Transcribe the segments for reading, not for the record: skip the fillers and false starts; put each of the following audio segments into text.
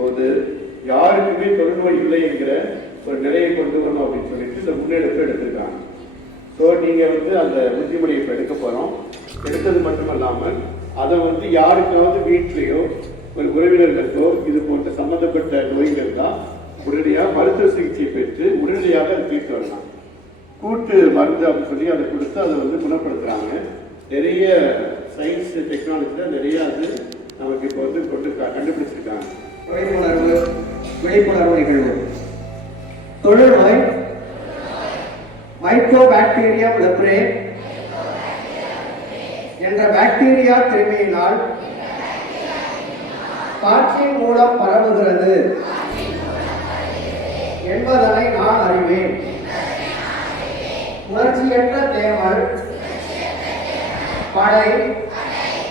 போது யாருக்குமே தொழுநோய் இல்லை என்கிற ஒரு நிலையை கொண்டு வரணும் அப்படின்னு சொல்லிட்டு இந்த முன்னெடுப்பு எடுத்திருக்காங்க. ஸோ நீங்கள் அந்த உறுதிமொழியை இப்போ எடுக்க போகிறோம். எடுத்தது மட்டுமல்லாமல் அதை யாருக்காவது வீட்லேயோ ஒரு உறவினர்களுக்கோ இது போன்ற சம்பந்தப்பட்ட நோய்கள் தான் உடனடியாக மருத்துவ சிகிச்சை பெற்று உடனடியாக அதை தீர்த்து வரலாம். கூட்டு மருந்து அப்படின்னு சொல்லி அதை கொடுத்து அதை குணப்படுத்துகிறாங்க. நிறைய சயின்ஸ் டெக்னாலஜியில் நிறைய அது நமக்கு இப்போ கண்டுபிடிச்சிருக்காங்க. விழிப்புணர்வு நிகழ்வு. தொழுநோய் மைக்கோபாக்டீரியம் லெப்ரே என்ற பாக்டீரியா கிருமியினால் காற்றின் மூலம் பரவுகிறது என்பதனை நான் அறிவேன். உணர்ச்சியற்ற தேமல், படை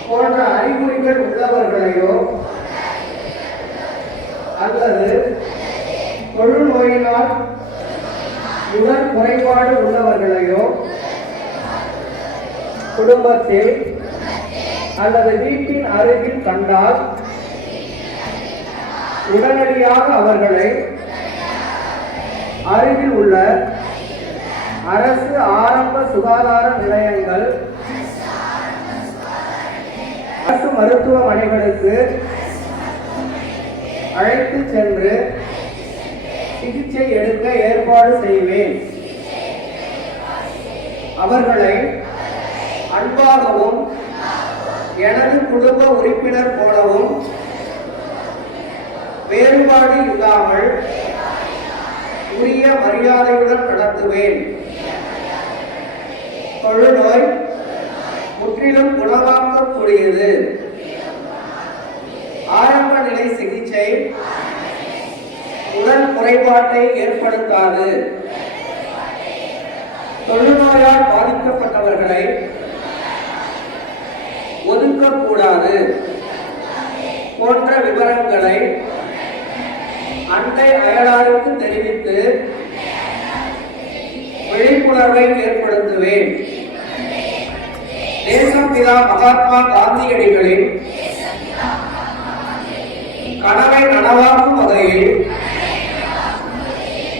போன்ற அறிகுறிகள் உள்ளவர்களையோ அல்லது தொழுநோயினால் உடல் குறைபாடு உள்ளவர்களையோ குடும்பத்தில் அல்லது வீட்டின் அருகில் கண்டால் உடனடியாக அவர்களை அருகில் உள்ள அரசு ஆரம்ப சுகாதார நிலையங்கள், அரசு மருத்துவமனைகளுக்கு அழைத்து சென்று சிகிச்சை எடுக்க ஏற்பாடு செய்வேன். அவர்களை அன்பாகவும் எனது குடும்ப உறுப்பினர் போலவும் வேறுபாடு இல்லாமல் உரிய மரியாதையுடன் நடத்துவேன். தொழுநோய் முற்றிலும் குணமாக்கக்கூடியது. ஆரம்ப நிலை சிகிச்சை உடல் குறைபாட்டை ஏற்படுத்தாது. தொழுநோயால் பாதிக்கப்பட்டவர்களை ஒதுக்கக்கூடாது போன்ற விவரங்களை அண்டை அயலாருக்கு தெரிவித்து விழிப்புணர்வை ஏற்படுத்துவேன். தேசப்பிதா மகாத்மா காந்தியடிகளின் கனவை நனவாக்கும் வகையில்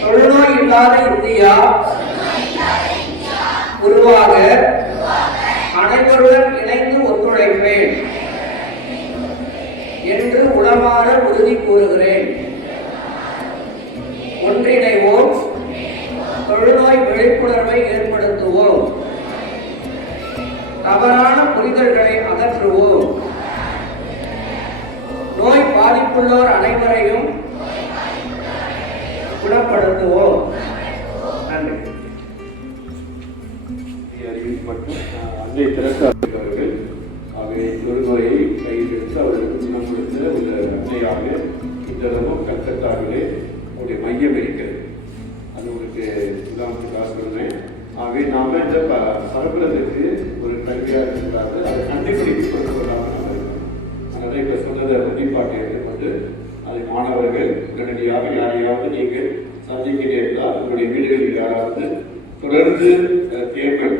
தொழுநோய் இல்லாத இந்தியா உருவாக அனைவருடன் இணைந்து ஒத்துழைப்பேன் என்று உளமாற உறுதி கூறுகிறேன். ஒன்றிணைவோம், தொழுநோய் விழிப்புணர்வை ஏற்படுத்துவோம், தவறான புரிதல்களை அகற்றுவோம், நோய் பாதிப்புள்ளோர் அனைவரையும் குணப்படுத்துவோம். நன்றி. மற்றும் அன்னை தெரசா அவர்கள் தொழுநோயை கையில் எடுத்து அவர்களுக்கு குணம் கொடுத்த ஒரு அன்னையாக இந்த இடமும் கல்கத்தாவிலே அவருடைய மையம் இருக்கிறது. அது உங்களுக்கு உதாரணத்துக்காக சொன்னேன். ஆகவே நாம இந்த பரப்புறதுக்கு ஒரு கல்வியாக இருக்கிறாரு. அதை கண்டுபிடிப்பு கொண்டு வராமல் அதனால இப்போ சொன்னதை உறுதிப்பாட்டை எடுத்துக்கொண்டு அதை மாணவர்கள் உடனடியாக யாரையாவது நீங்கள் சந்திக்கிறீர்களால் உங்களுடைய வீடுகளில் யாராவது தொடர்ந்து தேமல்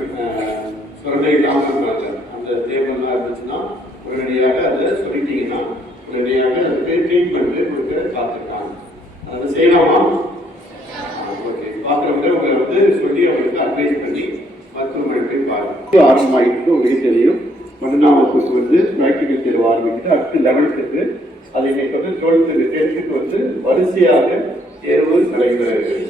சுரண்டை இல்லாமல் இருப்பாங்க, அந்த தேமல்லாம் இருந்துச்சுன்னா உடனடியாக அதை சொல்லிட்டீங்கன்னா உடனடியாக அதுக்கு ட்ரீட்மெண்ட் கொடுக்க பார்த்துருக்காங்க. அதை செய்யலாமா? ஓகே, பார்க்குறவங்க உங்களை சொல்லி அவங்களுக்கு அட்வைஸ் பண்ணி மருத்துவமனைக்கு பாருங்க. ஆரம்பமாயிட்டு உங்களுக்கு தெரியும். 12ஆம் வகுப்புக்கு ப்ராக்டிக்கல் தேர்வு ஆரம்பிக்கிட்டு அடுத்து 11க்கு அதை இன்னைக்கு 12க்கு 10க்கு வரிசையாக தேர்வு நடைபெறுகிறது.